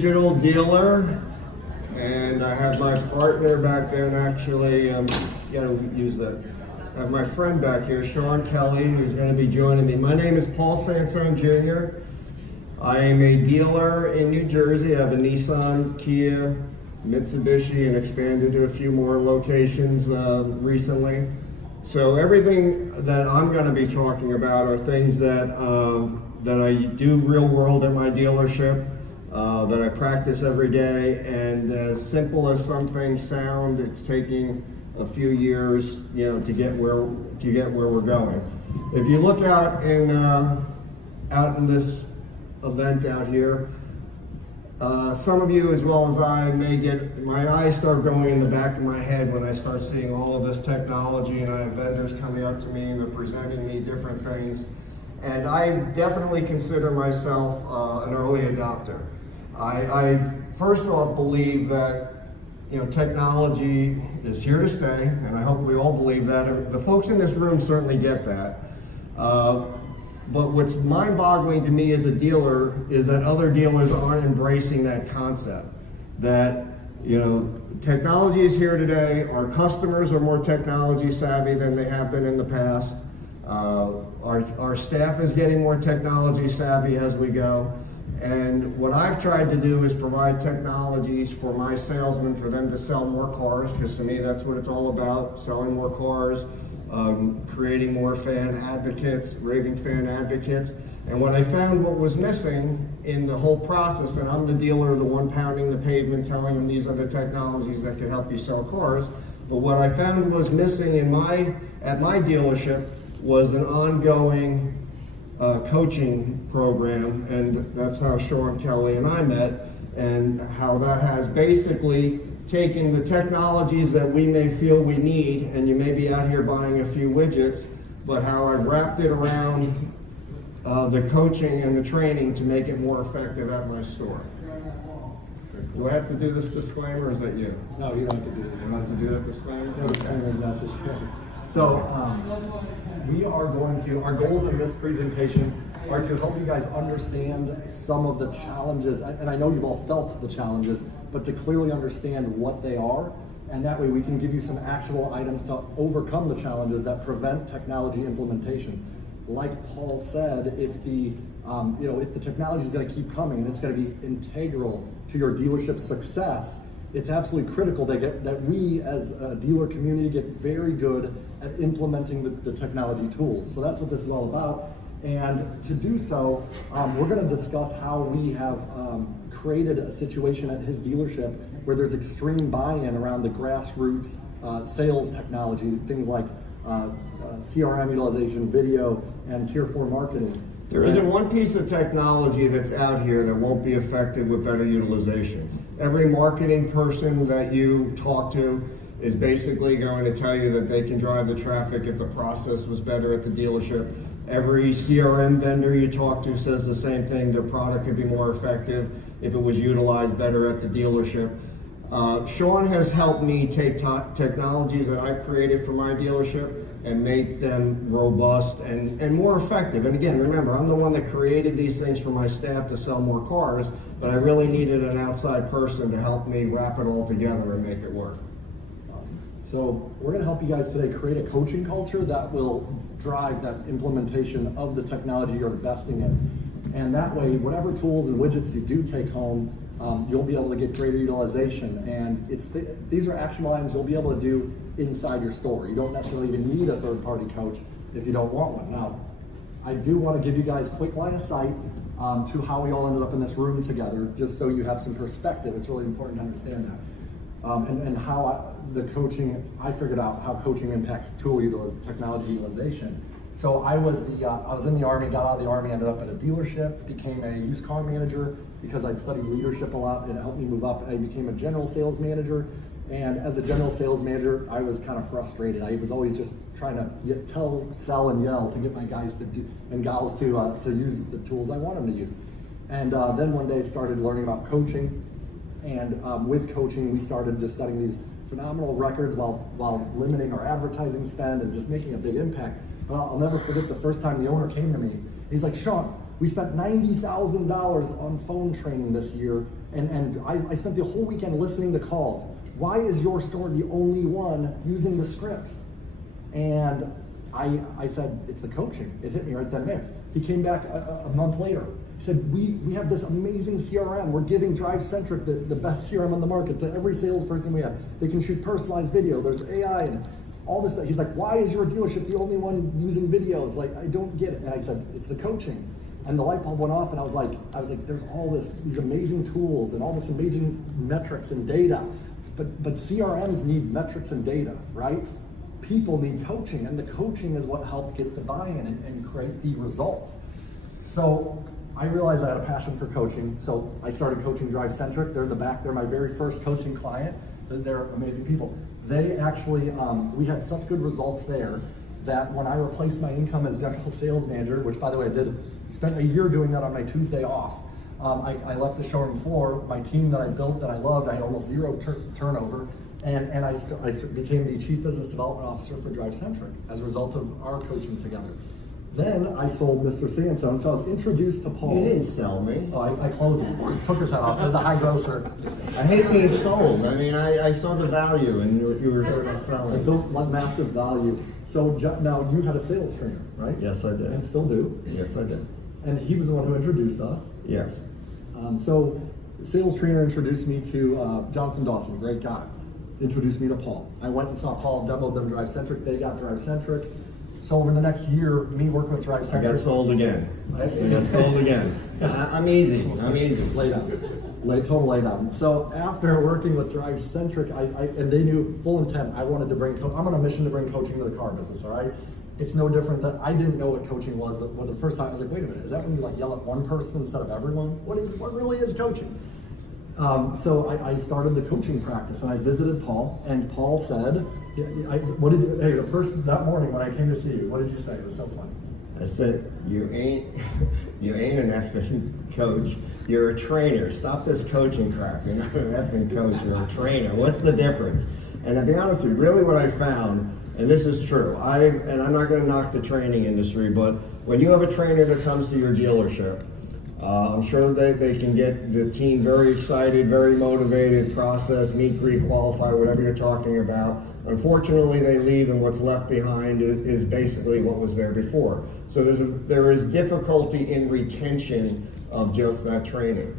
Digital dealer, and I have my partner back there, and actually, gotta use that. I have my friend back here, Sean Kelley, who's going to be joining me. My name is Paul Sansone Jr. I am a dealer in New Jersey. I have a Nissan, Kia, Mitsubishi, and expanded to a few more locations recently. So everything that I'm going to be talking about are things that that I do real world at my dealership. That I practice every day, and as simple as some things sound, it's taking a few years, to get where we're going. If you look out in this event out here, some of you, as well as I, may get my eyes start going in the back of my head when I start seeing all of this technology, and I have vendors coming up to me and they're presenting me different things. And I definitely consider myself an early adopter. I first off believe that technology is here to stay, and I hope we all believe that. The folks in this room certainly get that. But what's mind-boggling to me as a dealer is that other dealers aren't embracing that concept. That technology is here today. Our customers are more technology savvy than they have been in the past. Our staff is getting more technology savvy as we go. And what I've tried to do is provide technologies for my salesmen for them to sell more cars, because to me that's what it's all about, selling more cars, creating more fan advocates, raving fan advocates. And what I found what was missing in the whole process, and I'm the dealer, the one pounding the pavement, telling them these are the technologies that can help you sell cars, but what I found was missing at my dealership was an ongoing coaching program, and that's how Sean Kelley and I met, and how that has basically taken the technologies that we may feel we need, and you may be out here buying a few widgets, but how I've wrapped it around the coaching and the training to make it more effective at my store. Do I have to do this disclaimer, or is that you? No, you don't have to do this. I don't have to do that disclaimer? No disclaimer is necessary. So we are going to, our goals in this presentation are to help you guys understand some of the challenges, and I know you've all felt the challenges, but to clearly understand what they are, and that way we can give you some actionable items to overcome the challenges that prevent technology implementation. Like Paul said, if the technology is going to keep coming and it's going to be integral to your dealership's success, it's absolutely critical that we as a dealer community get very good at implementing the technology tools. So that's what this is all about. And to do so, we're going to discuss how we have created a situation at his dealership where there's extreme buy-in around the grassroots sales technology, things like CRM utilization, video, and Tier 4 marketing. There isn't one piece of technology that's out here that won't be effective with better utilization. Every marketing person that you talk to is basically going to tell you that they can drive the traffic if the process was better at the dealership. Every CRM vendor you talk to says the same thing. Their product could be more effective if it was utilized better at the dealership. Sean has helped me take technologies that I've created for my dealership and make them robust and more effective. And again, remember, I'm the one that created these things for my staff to sell more cars, but I really needed an outside person to help me wrap it all together and make it work. Awesome. So we're going to help you guys today create a coaching culture that will drive that implementation of the technology you're investing in. And that way, whatever tools and widgets you do take home, you'll be able to get greater utilization. And these are actionable items you'll be able to do inside your store. You don't necessarily even need a third-party coach if you don't want one. Now, I do want to give you guys a quick line of sight to how we all ended up in this room together, just so you have some perspective. It's really important to understand that. And how the coaching, I figured out how coaching impacts technology utilization. So I was in the Army, got out of the Army, ended up at a dealership, became a used car manager because I'd studied leadership a lot, and it helped me move up. I became a general sales manager, and as a general sales manager, I was kind of frustrated. I was always just trying to sell, and yell to get my guys and gals to use the tools I want them to use. And then one day started learning about coaching, and with coaching, we started just setting these phenomenal records while limiting our advertising spend and just making a big impact. But I'll never forget the first time the owner came to me. He's like, Sean, We spent $90,000 on phone training this year, and I spent the whole weekend listening to calls. Why is your store the only one using the scripts? And I said, it's the coaching. It hit me right then and there. He came back a month later. He said, we have this amazing CRM. We're giving Drive-Centric the best CRM on the market to every salesperson we have. They can shoot personalized video. There's AI and all this stuff. He's like, why is your dealership the only one using videos? Like, I don't get it. And I said, it's the coaching. And the light bulb went off, and I was like, there's all these amazing tools and all this amazing metrics and data. But CRMs need metrics and data, right? People need coaching, and the coaching is what helped get the buy-in and create the results. So I realized I had a passion for coaching, so I started coaching Drive-Centric. They're in the back. They're my very first coaching client. They're amazing people. They actually, we had such good results there that when I replaced my income as general sales manager, which by the way I spent a year doing that on my Tuesday off, I left the showroom floor. My team that I built, that I loved, I had almost zero turnover, and I became the Chief Business Development Officer for Drive-Centric as a result of our coaching together. Then I sold Mr. Sansone, so I was introduced to Paul. You didn't sell me. Oh, I closed it. Took his head off. It was a high grosser. I hate being sold. I mean, I saw the value, and you were I selling. built massive value. So now you had a sales trainer, right? Yes, I did. And still do. Yes, I did. And he was the one who introduced us. Yes. So sales trainer introduced me to Jonathan Dawson, great guy. Introduced me to Paul. I went and saw Paul, demoed them Drive-Centric. They got Drive-Centric. So over the next year, me working with I Drive-Centric. got sold again. I got sold again. I'm easy. I'm easy. Lay down. Total lay down. So after working with Drive-Centric, and they knew full intent, I wanted to bring, I'm on a mission to bring coaching to the car business, all right? It's no different than, I didn't know what coaching was. The first time I was like, wait a minute, is that when you like yell at one person instead of everyone? What really is coaching? So I started the coaching practice, and I visited Paul, and Paul said, that morning when I came to see you, what did you say? It was so funny. I said, you ain't an effing coach. You're a trainer. Stop this coaching crap. You're not an effing coach. You're a trainer. What's the difference? And to be honest with you, really what I found, and this is true, and I'm not going to knock the training industry, but when you have a trainer that comes to your dealership, I'm sure they can get the team very excited, very motivated, process, meet, greet, qualify, whatever you're talking about. Unfortunately, they leave, and what's left behind is basically what was there before. So there is difficulty in retention of just that training.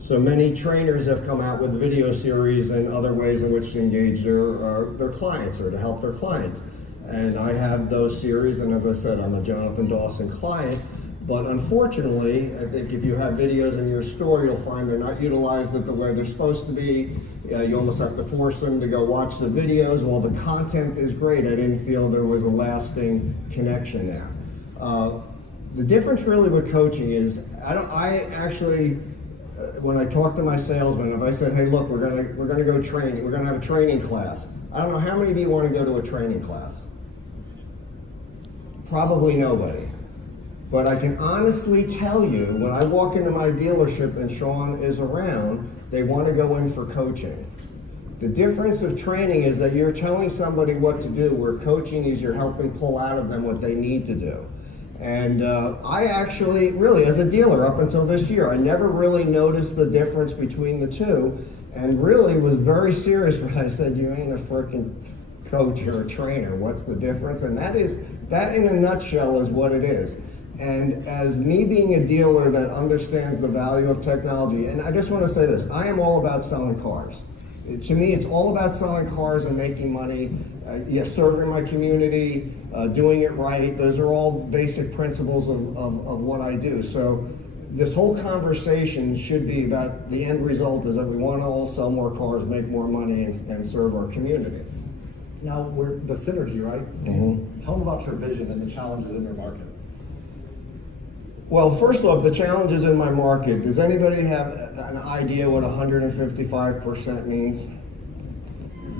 So many trainers have come out with video series and other ways in which to engage their clients or to help their clients. And I have those series, and as I said, I'm a Jonathan Dawson client. But unfortunately, I think if you have videos in your store, you'll find they're not utilized the way they're supposed to be. You almost have to force them to go watch the videos. While the content is great, I didn't feel there was a lasting connection there. The difference really with coaching is, when I talk to my salesman, if I said, hey, look, we're gonna go training, we're gonna have a training class. I don't know how many of you want to go to a training class? Probably nobody. But I can honestly tell you, when I walk into my dealership and Sean is around, they want to go in for coaching. The difference of training is that you're telling somebody what to do, where coaching is you're helping pull out of them what they need to do. And I actually, really, as a dealer up until this year, I never really noticed the difference between the two, and really was very serious when I said, you ain't a freaking coach or a trainer. What's the difference? And that in a nutshell is what it is. And as me being a dealer that understands the value of technology, and I just want to say this, I am all about selling cars. To me, it's all about selling cars and making money, serving my community, doing it right. Those are all basic principles of what I do. So this whole conversation should be about the end result is that we want to all sell more cars, make more money, and serve our community. Now, we're the synergy, right? Mm-hmm. Tell them about your vision and the challenges in your market. Well, first off, the challenges in my market. Does anybody have an idea what 155% means?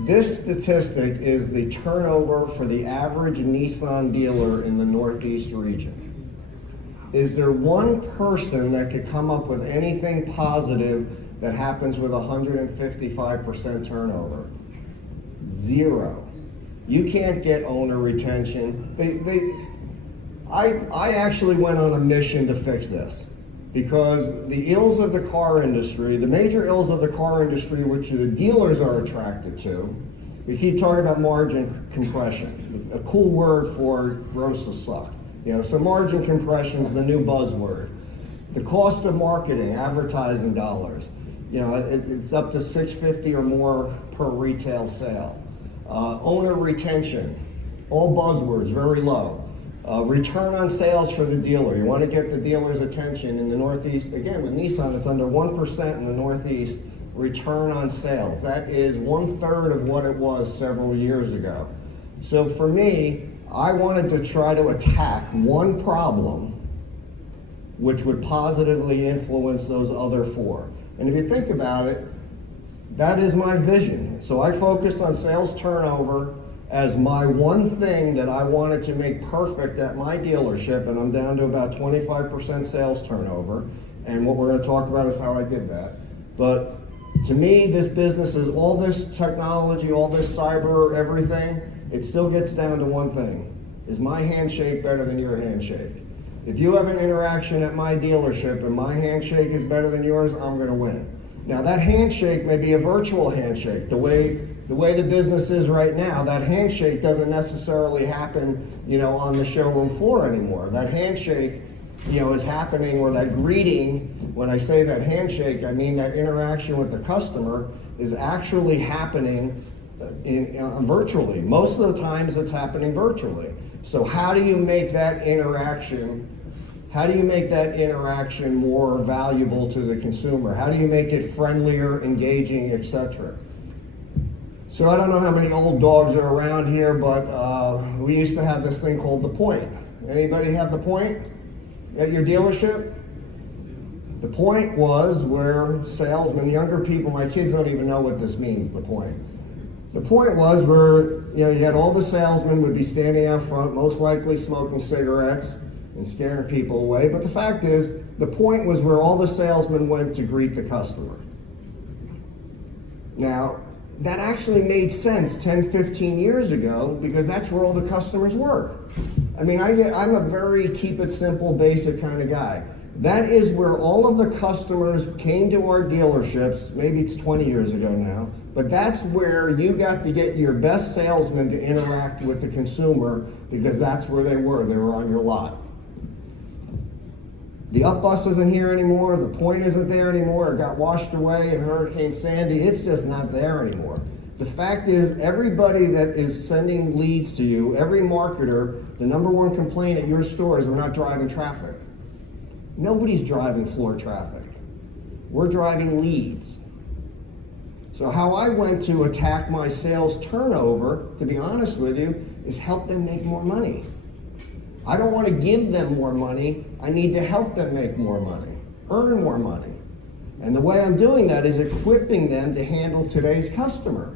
This statistic is the turnover for the average Nissan dealer in the Northeast region. Is there one person that could come up with anything positive that happens with 155% turnover? Zero. You can't get owner retention. I actually went on a mission to fix this, because the ills of the car industry, the major ills of the car industry, which the dealers are attracted to, we keep talking about margin compression, a cool word for gross to suck. So margin compression is the new buzzword. The cost of marketing, advertising dollars, it's up to $650 or more per retail sale. Owner retention, all buzzwords, very low. Return on sales for the dealer. You want to get the dealer's attention in the Northeast. Again, with Nissan, it's under 1% in the Northeast. Return on sales. That is 1/3 of what it was several years ago. So for me, I wanted to try to attack one problem which would positively influence those other four. And if you think about it, that is my vision. So I focused on sales turnover as my one thing that I wanted to make perfect at my dealership, and I'm down to about 25% sales turnover. And what we're going to talk about is how I did that. But to me, this business is all this technology, all this cyber, everything, it still gets down to one thing. Is my handshake better than your handshake? If you have an interaction at my dealership and my handshake is better than yours, I'm going to win. Now that handshake may be a virtual handshake. The way the business is right now, that handshake doesn't necessarily happen, on the showroom floor anymore. That handshake, is happening, or that greeting. When I say that handshake, I mean that interaction with the customer is actually happening virtually. Most of the times it's happening virtually. So how do you make that interaction more valuable to the consumer? How do you make it friendlier, engaging, etc.? So I don't know how many old dogs are around here, but we used to have this thing called the point. Anybody have the point at your dealership? The point was where salesmen, younger people, my kids don't even know what this means, the point. The point was where you had all the salesmen would be standing out front, most likely smoking cigarettes and scaring people away. But the fact is, the point was where all the salesmen went to greet the customer. Now, that actually made sense 10, 15 years ago, because that's where all the customers were. I mean, I'm a very keep it simple, basic kind of guy. That is where all of the customers came to our dealerships. Maybe it's 20 years ago now, but that's where you got to get your best salesmen to interact with the consumer, because that's where they were. They were on your lot. The up bus isn't here anymore. The point isn't there anymore. It got washed away in Hurricane Sandy. It's just not there anymore. The fact is, everybody that is sending leads to you, every marketer, the number one complaint at your store is we're not driving traffic. Nobody's driving floor traffic. We're driving leads. So how I went to attack my sales turnover, to be honest with you, is help them make more money. I don't want to give them more money. I need to help them make more money, earn more money. And the way I'm doing that is equipping them to handle today's customer.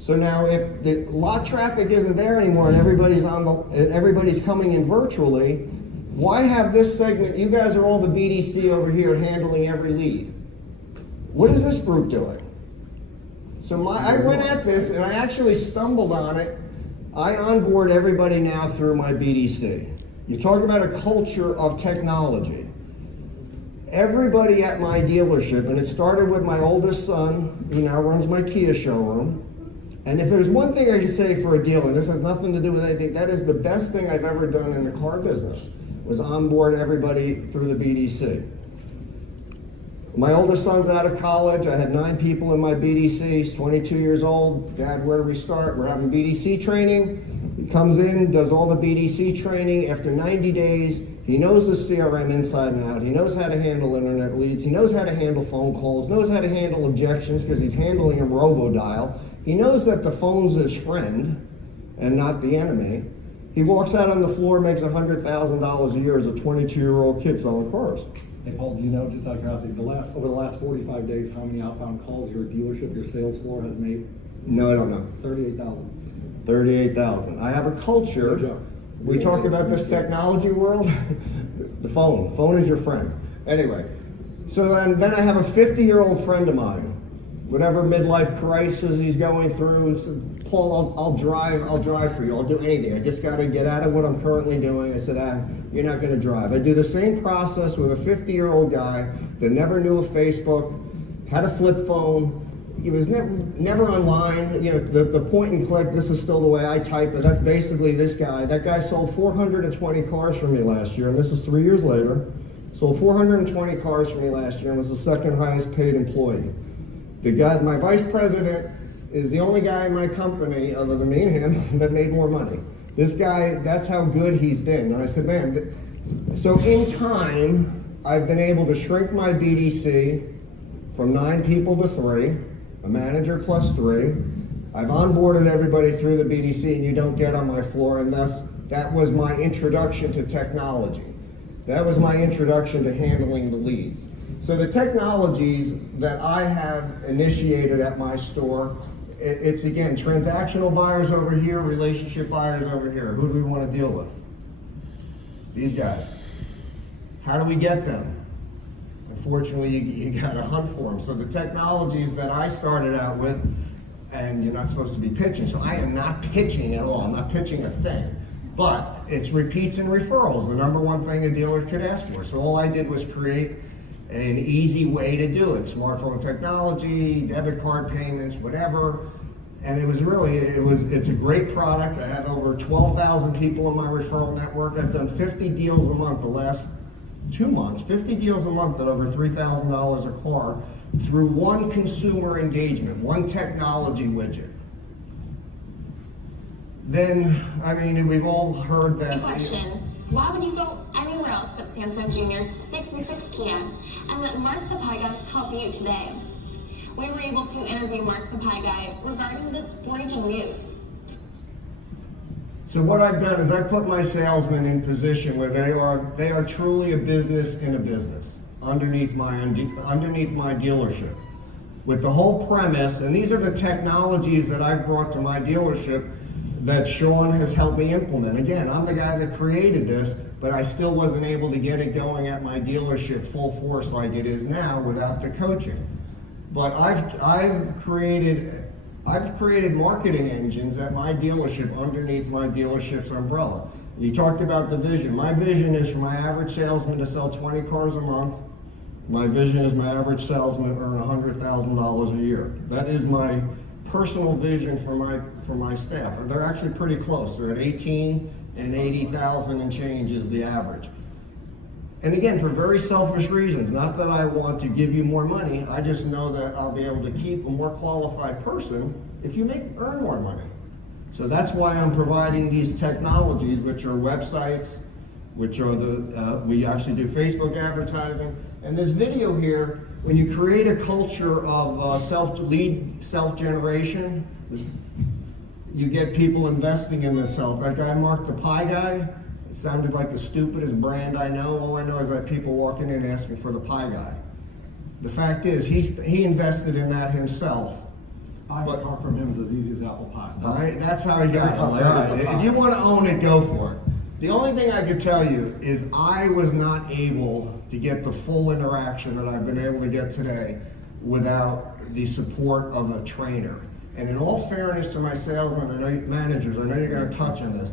So now if the lot traffic isn't there anymore and everybody's coming in virtually, why have this segment? You guys are all the BDC over here handling every lead. What is this group doing? So I went at this and I actually stumbled on it. I onboard everybody now through my BDC. You talk about a culture of technology. Everybody at my dealership, and it started with my oldest son, who now runs my Kia showroom. And if there's one thing I can say for a dealer, this has nothing to do with anything, that is the best thing I've ever done in the car business, was onboard everybody through the BDC. My oldest son's out of college. I had 9 people in my BDC. He's 22 years old. Dad, where do we start? We're having BDC training. He comes in, does all the BDC training. After 90 days, he knows the CRM inside and out. He knows how to handle internet leads. He knows how to handle phone calls, knows how to handle objections because he's handling them robo-dial. He knows that the phone's his friend and not the enemy. He walks out on the floor, makes $100,000 a year as a 22-year-old kid selling cars. Hey Paul, do you know, just out of curiosity, over the last 45 days, how many outbound calls your dealership, your sales floor has made? No, I don't know. 38,000. 38,000. I have a culture. We talk about this technology world. The phone is your friend. Anyway, so then I have a 50-year-old friend of mine. whatever midlife crisis he's going through. Said, Paul, I'll drive for you. I'll do anything. I just got to get out of what I'm currently doing. I said, you're not going to drive. I do the same process with a 50-year-old guy that never knew of Facebook, had a flip phone. He was never online. You know, the point and click, this is still the way I type it. That's basically this guy. That guy sold 420 cars for me last year, and this is 3 years later. Sold 420 cars for me last year and was the second highest paid employee. The guy, my vice president, is the only guy in my company, other than me and him, that made more money. This guy, that's how good he's been. And I said, man, so in time, I've been able to shrink my BDC from 9 people to 3, a manager plus 3. I've onboarded everybody through the BDC, and you don't get on my floor, and that was my introduction to technology. That was my introduction to handling the leads. So the technologies that I have initiated at my store, it's again, transactional buyers over here, relationship buyers over here. Who do we want to deal with? These guys. How do we get them? Unfortunately, you got to hunt for them. So the technologies that I started out with, and you're not supposed to be pitching, so I am not pitching at all. I'm not pitching a thing. But it's repeats and referrals, the number one thing a dealer could ask for. So all I did was create an easy way to do it. Smartphone technology, debit card payments, whatever. And it's a great product. I have over 12,000 people in my referral network. I've done 50 deals a month the last 2 months, 50 deals a month at over $3,000 a car through one consumer engagement, one technology widget. Then, I mean, we've all heard that. Question. Why would you go anywhere else but Sansone Jr.'s 66 Kia and let Mark the Pie Guy help you today? We were able to interview Mark the Pie Guy regarding this breaking news. So what I've done is I've put my salesmen in position where they are truly a business in a business underneath my dealership. With the whole premise, and these are the technologies that I've brought to my dealership that Sean has helped me implement. Again, I'm the guy that created this, but I still wasn't able to get it going at my dealership full force like it is now without the coaching. But I've created marketing engines at my dealership underneath my dealership's umbrella. You talked about the vision. My vision is for my average salesman to sell 20 cars a month. My vision is my average salesman earn $100,000 a year. That is my personal vision for my staff. They're actually pretty close. They're at 18 and 80,000 and change is the average. And again, for very selfish reasons. Not that I want to give you more money. I just know that I'll be able to keep a more qualified person if you earn more money. So that's why I'm providing these technologies, which are websites, which are we actually do Facebook advertising. And this video here, when you create a culture of self-generation, you get people investing in this self. That guy, Mark the Pie Guy, it sounded like the stupidest brand I know. All I know is that people walking in asking for the Pie Guy. The fact is, he invested in that himself. Buying a car from him is as easy as apple pie. That's how he got it. All right. If you want to own it, go for it. The only thing I could tell you is I was not able to get the full interaction that I've been able to get today without the support of a trainer. And in all fairness to my salesmen and managers, I know you're going to touch on this.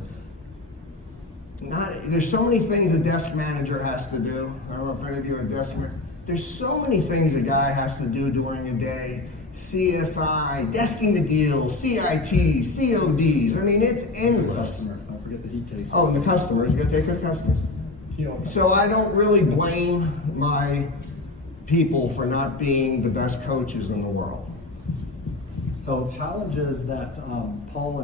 There's so many things a desk manager has to do. I don't know if any of you are desk managers. There's so many things a guy has to do during a day. CSI, desking the deals, CIT, CODs. I mean, it's endless. Customers, don't forget the heat case. Oh, and the customers, you gotta take care of customers. So I don't really blame my people for not being the best coaches in the world. So challenges that Paul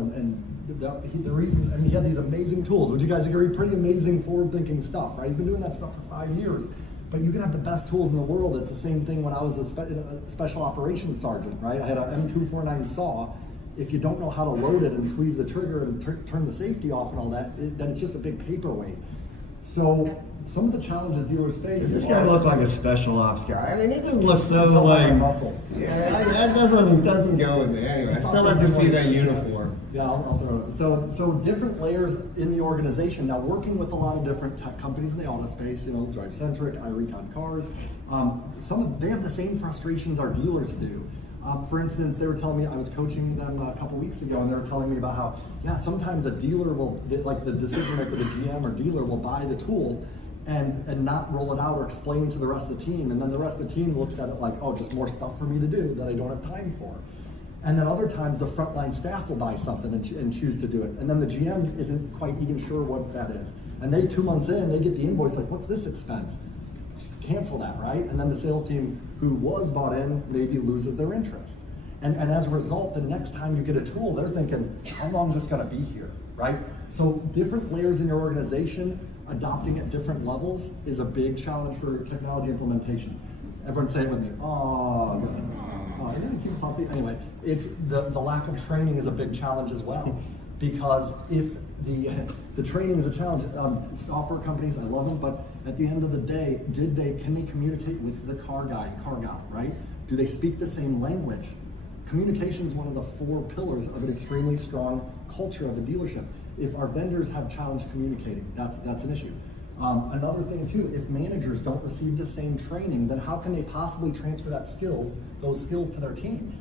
the reason, I mean, he had these amazing tools. Would you guys agree? Pretty amazing forward-thinking stuff, right? He's been doing that stuff for 5 years. But you can have the best tools in the world. It's the same thing when I was a special operations sergeant, right? I had an M249 saw. If you don't know how to load it and squeeze the trigger and turn the safety off and all that, then it's just a big paperweight. So some of the challenges dealers face. Does this guy look like a special ops guy? I mean, he just looks so like muscle. Yeah, that doesn't go with me. Anyway, I still have to see that uniform. Yeah, I'll throw it. So different layers in the organization. Now, working with a lot of different tech companies in the auto space, Drive Centric, iRecon Cars. They have the same frustrations our dealers do. For instance, they were telling me, I was coaching them a couple weeks ago, and they were telling me about how, yeah, sometimes a dealer will, like the decision maker, the GM or dealer will buy the tool and not roll it out or explain to the rest of the team. And then the rest of the team looks at it like, oh, just more stuff for me to do that I don't have time for. And then other times the frontline staff will buy something and choose to do it. And then the GM isn't quite even sure what that is. And they 2 months in, they get the invoice like, what's this expense? Cancel that, right? And then the sales team who was bought in maybe loses their interest. And as a result, the next time you get a tool, they're thinking, how long is this gonna be here, right? So different layers in your organization, adopting at different levels is a big challenge for technology implementation. Everyone say it with me. Oh, cute puppy. Anyway, it's the lack of training is a big challenge as well, because if the training is a challenge. Software companies, I love them, but at the end of the day, can they communicate with the car gal, right? Do they speak the same language? Communication is one of the 4 pillars of an extremely strong culture of a dealership. If our vendors have challenge communicating, that's an issue. Another thing too, if managers don't receive the same training, then how can they possibly transfer those skills to their team?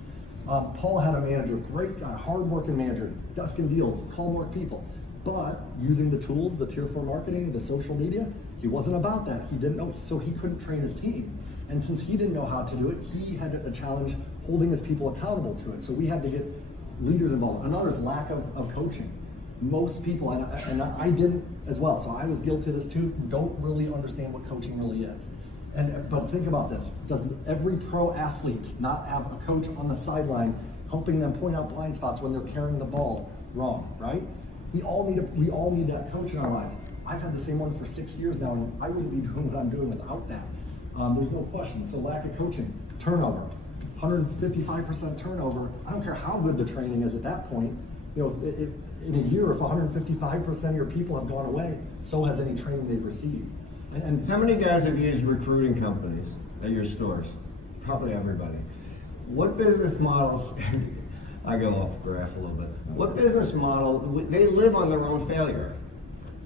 Paul had a manager, great guy, hard-working manager, dusting deals, call more people. But using the tools, the tier 4 marketing, the social media, he wasn't about that. He didn't know, so he couldn't train his team. And since he didn't know how to do it, he had a challenge holding his people accountable to it. So we had to get leaders involved. Another is lack of coaching. Most people, and I didn't as well, so I was guilty of this too, don't really understand what coaching really is. But think about this, does every pro athlete not have a coach on the sideline helping them point out blind spots when they're carrying the ball wrong, right? We all need that coach in our lives. I've had the same one for 6 years now, and I wouldn't be doing what I'm doing without that. There's no question. So lack of coaching, turnover, 155% turnover. I don't care how good the training is at that point. You know, in a year, if 155% of your people have gone away, so has any training they've received. And how many guys have used recruiting companies at your stores? Probably everybody. What business models? I go off graph a little bit. What business model? They live on their own failure.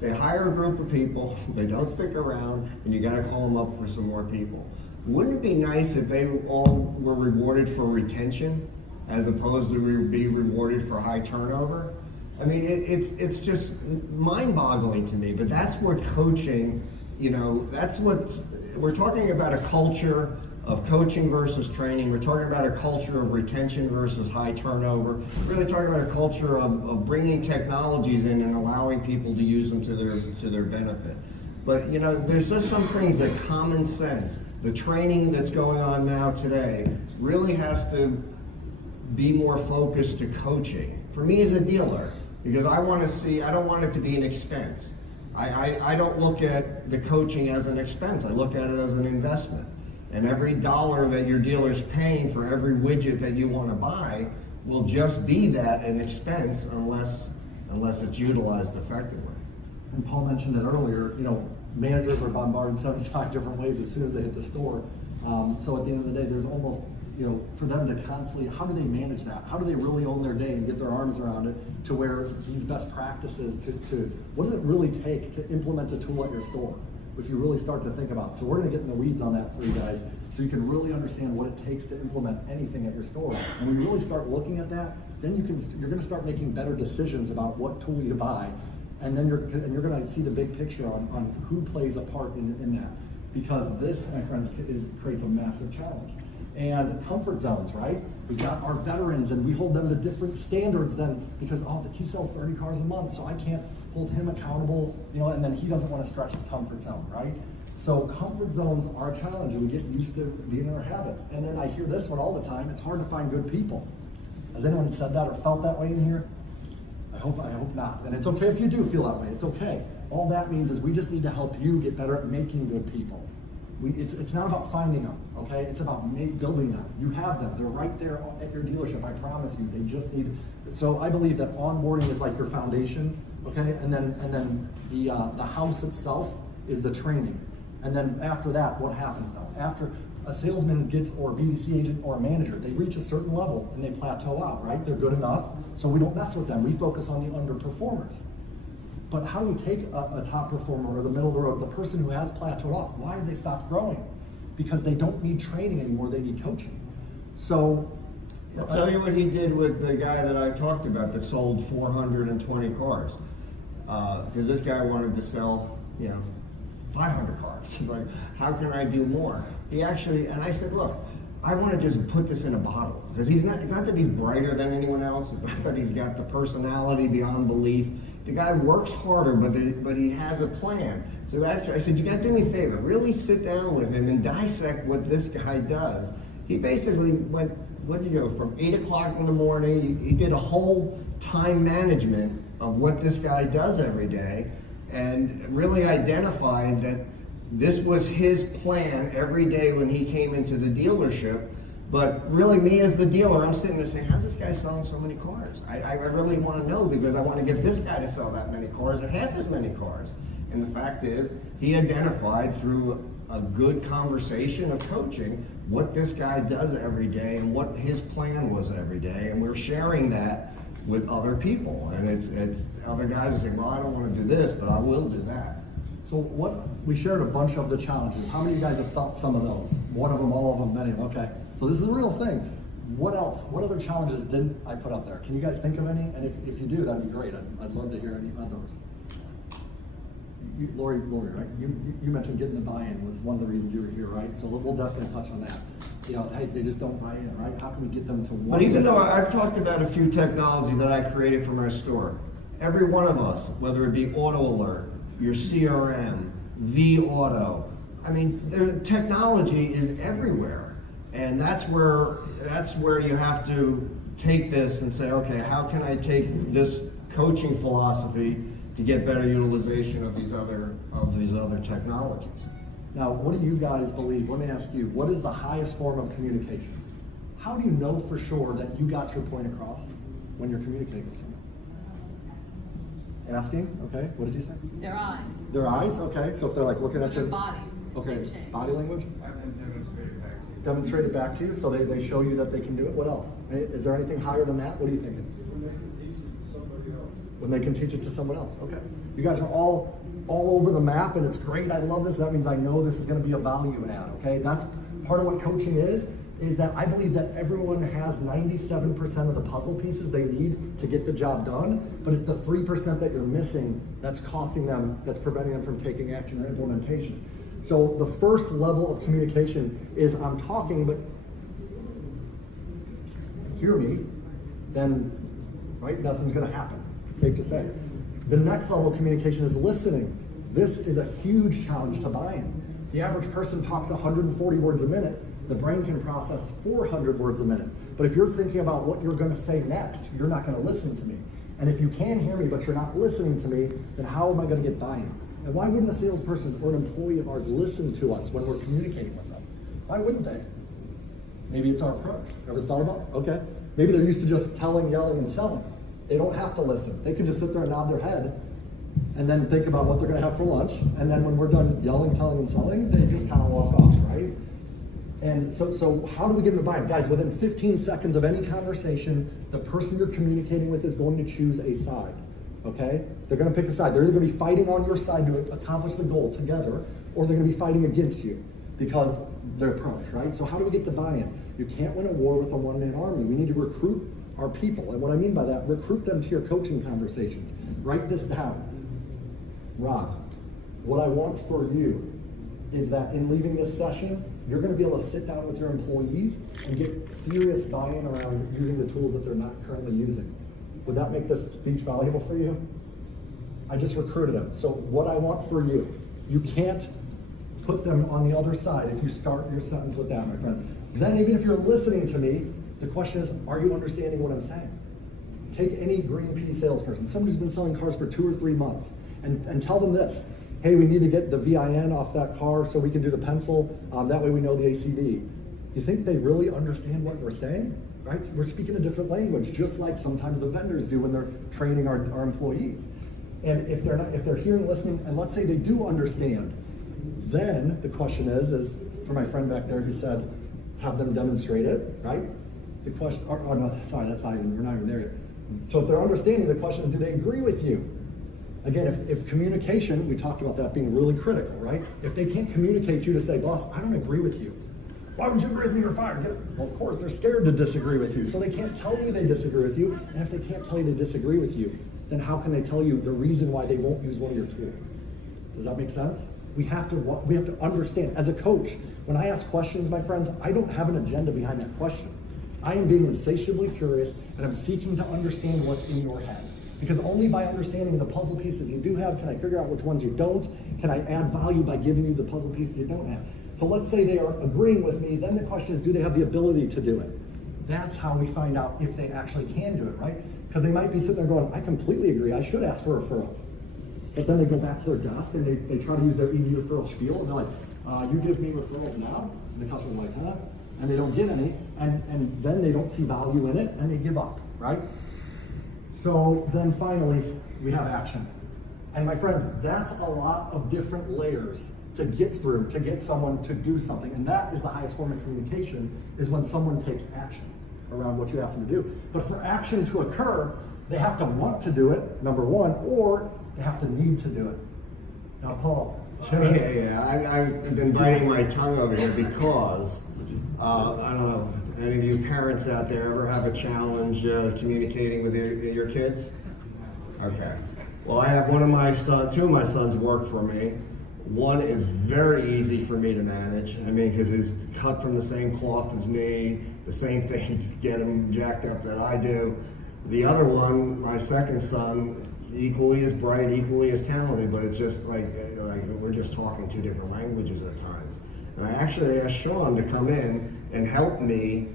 They hire a group of people, they don't stick around, and you got to call them up for some more people. Wouldn't it be nice if they all were rewarded for retention, as opposed to be rewarded for high turnover? I mean, it's just mind-boggling to me. But that's what coaching, you know, that's what we're talking about, a culture of coaching versus training. We're talking about a culture of retention versus high turnover. We're really talking about a culture of bringing technologies in and allowing people to use them to their benefit. But you know, there's just some things that common sense, the training that's going on now today really has to be more focused to coaching. For me as a dealer, because I don't want it to be an expense. I don't look at the coaching as an expense. I look at it as an investment. And every dollar that your dealer's paying for every widget that you want to buy will just be that an expense unless it's utilized effectively. And Paul mentioned it earlier, you know, managers are bombarded 75 different ways as soon as they hit the store. So at the end of the day, there's almost, you know, for them to constantly, how do they manage that? How do they really own their day and get their arms around it to where these best practices to what does it really take to implement a tool at your store? If you really start to think about it. So we're gonna get in the weeds on that for you guys so you can really understand what it takes to implement anything at your store. And when you really start looking at that, then you're gonna start making better decisions about what tool you buy. And then you're gonna see the big picture on who plays a part in that. Because this, my friends, creates a massive challenge. And comfort zones, right? We've got our veterans and we hold them to different standards than, because he sells 30 cars a month, so I can't hold him accountable, you know, and then he doesn't want to stretch his comfort zone, right? So comfort zones are a challenge and we get used to being in our habits. And then I hear this one all the time, it's hard to find good people. Has anyone said that or felt that way in here? I hope not. And it's okay if you do feel that way, it's okay. All that means is we just need to help you get better at making good people. It's not about finding them, okay? It's about building them. You have them. They're right there at your dealership. I promise you. They just need. So I believe that onboarding is like your foundation, okay? And then the house itself is the training. And then after that, what happens though? After a salesman gets, or a BDC agent or a manager, they reach a certain level and they plateau out, right? They're good enough, so we don't mess with them. We focus on the underperformers. But how do we take a top performer or the middle of the road, the person who has plateaued off? Why did they stop growing? Because they don't need training anymore, they need coaching. So I'll tell you what he did with the guy that I talked about that sold 420 cars. Because this guy wanted to sell, 500 cars. Like, how can I do more? He actually, and I said, look, I want to just put this in a bottle. Because it's not that he's brighter than anyone else. It's not that he's got the personality beyond belief. The guy works harder, but he has a plan. So actually, I said, you got to do me a favor. Really sit down with him and dissect what this guy does. He basically went, from 8 o'clock in the morning, he did a whole time management of what this guy does every day, and really identified that this was his plan every day when he came into the dealership. But really, me as the dealer, I'm sitting there saying, how's this guy selling so many cars? I really want to know, because I want to get this guy to sell that many cars or half as many cars. And the fact is, he identified through a good conversation of coaching what this guy does every day and what his plan was every day. And we're sharing that with other people. And it's other guys are saying, well, I don't want to do this, but I will do that. So we shared a bunch of the challenges. How many of you guys have felt some of those? One of them, all of them, many of them. Okay. So this is a real thing. What else? What other challenges didn't I put up there? Can you guys think of any? And if you do, that'd be great. I'd love to hear any others. Lori, right? You mentioned getting the buy-in was one of the reasons you were here, right? So we'll definitely touch on that. Hey, they just don't buy in, right? How can we get them to want? But even though I've talked about a few technologies that I created for my store, every one of us, whether it be Auto Alert, your CRM, V-Auto, I mean, technology is everywhere. And that's where you have to take this and say, okay, how can I take this coaching philosophy to get better utilization of these other technologies? Now, what do you guys believe? Let me ask you, what is the highest form of communication? How do you know for sure that you got your point across when you're communicating with someone? Asking, okay. What did you say? Their eyes. Their eyes, okay. So if they're like looking at Their you. body. Okay, body language? Have them demonstrated back to you. Demonstrated back to you, so they show you that they can do it. What else? Is there anything higher than that? What are you thinking? When they can teach it to somebody else. Okay. You guys are all over the map, and it's great. I love this. That means I know this is going to be a value add. Okay. That's part of what coaching is that I believe that everyone has 97% of the puzzle pieces they need to get the job done, but it's the 3% that you're missing that's costing them, that's preventing them from taking action or implementation. So the first level of communication is I'm talking, but hear me, then, right, nothing's going to happen. Safe to say. The next level of communication is listening. This is a huge challenge to buy-in. The average person talks 140 words a minute. The brain can process 400 words a minute. But if you're thinking about what you're going to say next, you're not going to listen to me. And if you can hear me, but you're not listening to me, then how am I going to get buy-in? And why wouldn't a salesperson or an employee of ours listen to us when we're communicating with them? Why wouldn't they? Maybe it's our approach. Ever thought about it? Okay. Maybe they're used to just telling, yelling, and selling. They don't have to listen. They can just sit there and nod their head and then think about what they're going to have for lunch. And then when we're done yelling, telling, and selling, they just kind of walk off, right? And so how do we get them to buy it? Guys, within 15 seconds of any conversation, the person you're communicating with is going to choose a side, okay? They're going to pick a side. They're either going to be fighting on your side to accomplish the goal together, or they're going to be fighting against you because their approach, right? So how do we get the buy-in? You can't win a war with a one-man army. We need to recruit our people. And what I mean by that, recruit them to your coaching conversations. Write this down. Rob, what I want for you is that in leaving this session, you're going to be able to sit down with your employees and get serious buy-in around using the tools that they're not currently using. Would that make this speech valuable for you? I just recruited them. So what I want for you, you can't put them on the other side if you start your sentence with that, my friends. Then even if you're listening to me, the question is, are you understanding what I'm saying? Take any green pea salesperson, somebody who's been selling cars for 2 or 3 months, and tell them this. Hey, we need to get the VIN off that car so we can do the pencil. That way we know the ACV. You think they really understand what we're saying? Right? So we're speaking a different language, just like sometimes the vendors do when they're training our employees. And if they're hearing, listening, and let's say they do understand, then the question is for my friend back there who said, have them demonstrate it, right? The question, oh no, sorry, we're not even there yet. So if they're understanding, the question is, do they agree with you? Again, if communication, we talked about that being really critical, right? If they can't communicate you to say, boss, I don't agree with you. why would you agree with me? You're fired. Well, of course, they're scared to disagree with you. So they can't tell you they disagree with you. And if they can't tell you they disagree with you, then how can they tell you the reason why they won't use one of your tools? Does that make sense? We have to understand. As a coach, when I ask questions, my friends, I don't have an agenda behind that question. I am being insatiably curious, and I'm seeking to understand what's in your head. Because only by understanding the puzzle pieces you do have can I figure out which ones you don't. Can I add value by giving you the puzzle pieces you don't have? So let's say they are agreeing with me, then the question is, do they have the ability to do it? That's how we find out if they actually can do it, right? Because they might be sitting there going, I completely agree, I should ask for referrals. But then they go back to their desk and they try to use their easy referral spiel, and they're like, you give me referrals now? And the customer's like, huh? And they don't get any, and then they don't see value in it, and they give up, right? So then finally, we have action. And my friends, that's a lot of different layers to get through, to get someone to do something. And that is the highest form of communication, is when someone takes action around what you ask them to do. But for action to occur, they have to want to do it, number one, or they have to need to do it. Now, Paul. I've been biting my tongue over here because, I don't know, any of you parents out there ever have a challenge communicating with your kids? Okay. Well, I have two of my sons work for me. One is very easy for me to manage. I mean, because he's cut from the same cloth as me, the same things get him jacked up that I do. The other one, my second son, equally as bright, equally as talented, but it's just like we're just talking two different languages at times. And I actually asked Sean to come in and help me,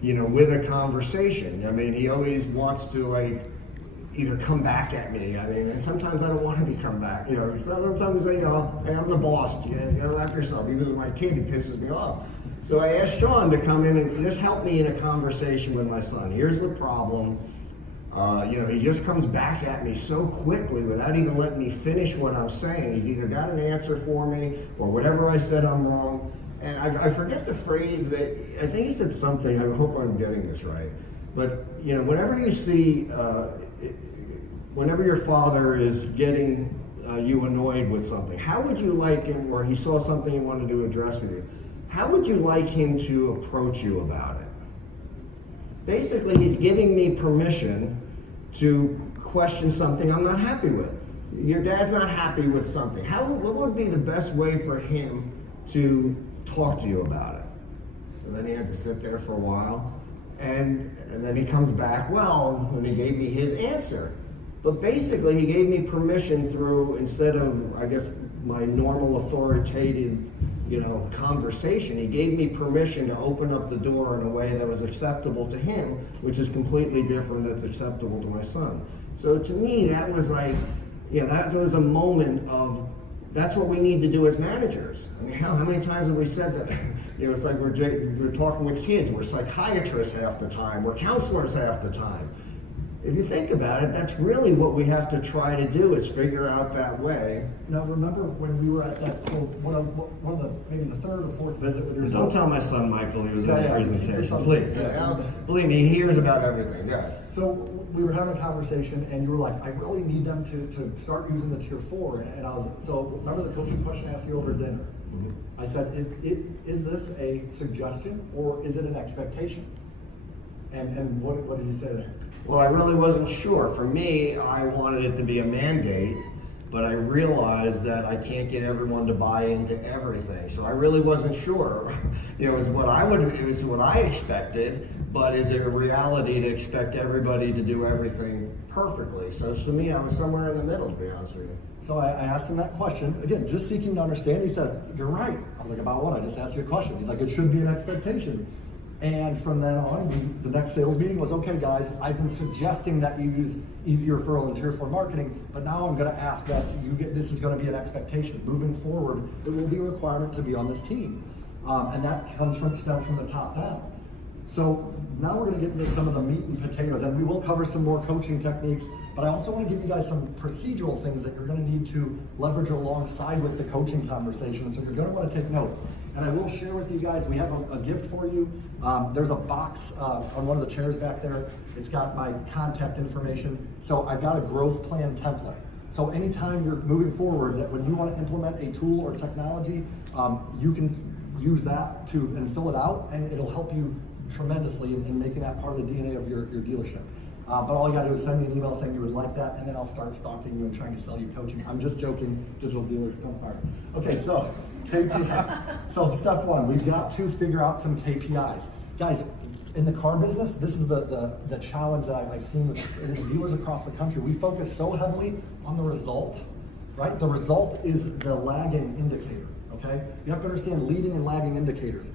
with a conversation. I mean, he always wants to either come back at me. I mean, and sometimes I don't want him to come back. Sometimes hey, I'm the boss. After yourself. Even with my kid, he pisses me off. So I asked Sean to come in and just help me in a conversation with my son. Here's the problem. He just comes back at me so quickly without even letting me finish what I'm saying. He's either got an answer for me or whatever I said I'm wrong. And I forget the phrase that, I think he said something, I hope I'm getting this right. But, whenever you see, whenever your father is getting you annoyed with something, how would you like him, or he saw something he wanted to address with you, how would you like him to approach you about it? Basically, he's giving me permission to question something I'm not happy with. Your dad's not happy with something. What would be the best way for him to talk to you about it? And then he had to sit there for a while, and then he comes back, when he gave me his answer. But basically, he gave me permission through, instead of, I guess, my normal authoritative conversation, he gave me permission to open up the door in a way that was acceptable to him, which is completely different that's acceptable to my son. So to me, that was that was a moment of, that's what we need to do as managers. I mean, hell, how many times have we said that? It's like we're talking with kids, we're psychiatrists half the time, we're counselors half the time. If you think about it, that's really what we have to try to do, is figure out that way. Now, remember when we were at that, so one of the, maybe the third or fourth visit with your son? Don't tell my son Michael he was in the presentation, please. Yeah. Believe me, he hears about everything. Yeah. So we were having a conversation, and you were like, I really need them to start using the tier 4. And I was, so remember the coaching question I asked you over dinner? Mm-hmm. I said, is this a suggestion or is it an expectation? And what did you say there? Well, I really wasn't sure. For me, I wanted it to be a mandate, but I realized that I can't get everyone to buy into everything. So I really wasn't sure. It was what I expected, but is it a reality to expect everybody to do everything perfectly? So to me, I was somewhere in the middle, to be honest with you. So I asked him that question, again, just seeking to understand. He says, you're right. I was like, about what? I just asked you a question. He's like, it should be an expectation. And from then on, the next sales meeting was, okay, guys, I've been suggesting that you use easy referral and tier 4 marketing, but now I'm going to ask that this is going to be an expectation. Moving forward, it will be a requirement to be on this team. And that stems from the top down. So now we're going to get into some of the meat and potatoes, and we will cover some more coaching techniques, but I also want to give you guys some procedural things that you're going to need to leverage alongside with the coaching conversation. So you're going to want to take notes. And I will share with you guys, we have a gift for you. There's a box on one of the chairs back there. It's got my contact information. So I've got a growth plan template. So anytime you're moving forward, that when you want to implement a tool or technology, you can use that and fill it out, and it'll help you tremendously in making that part of the DNA of your dealership. But all you gotta do is send me an email saying you would like that, and then I'll start stalking you and trying to sell you coaching. I'm just joking, digital dealers don't fire. Okay, so so step one, we've got to figure out some KPIs. Guys, in the car business, this is the challenge that I've seen with dealers across the country. We focus so heavily on the result, right? The result is the lagging indicator, okay? You have to understand leading and lagging indicators.